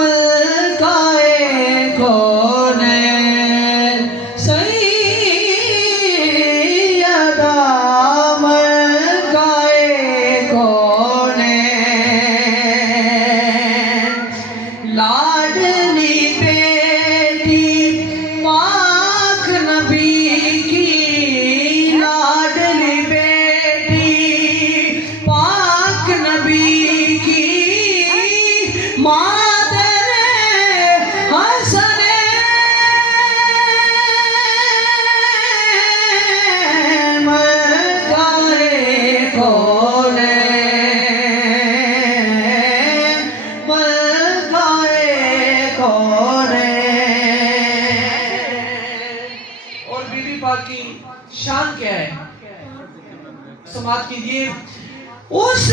मलकाए कौनैन सैयदा मलकाए कौनैन लाडली बेटी पाक नबी की लाडली बेटी पाक नबी की मादरे हसने मलकाए कौनैन मलकाए कौनैन। और बीबी पाक की शान क्या है, समाप्त कीजिए। उस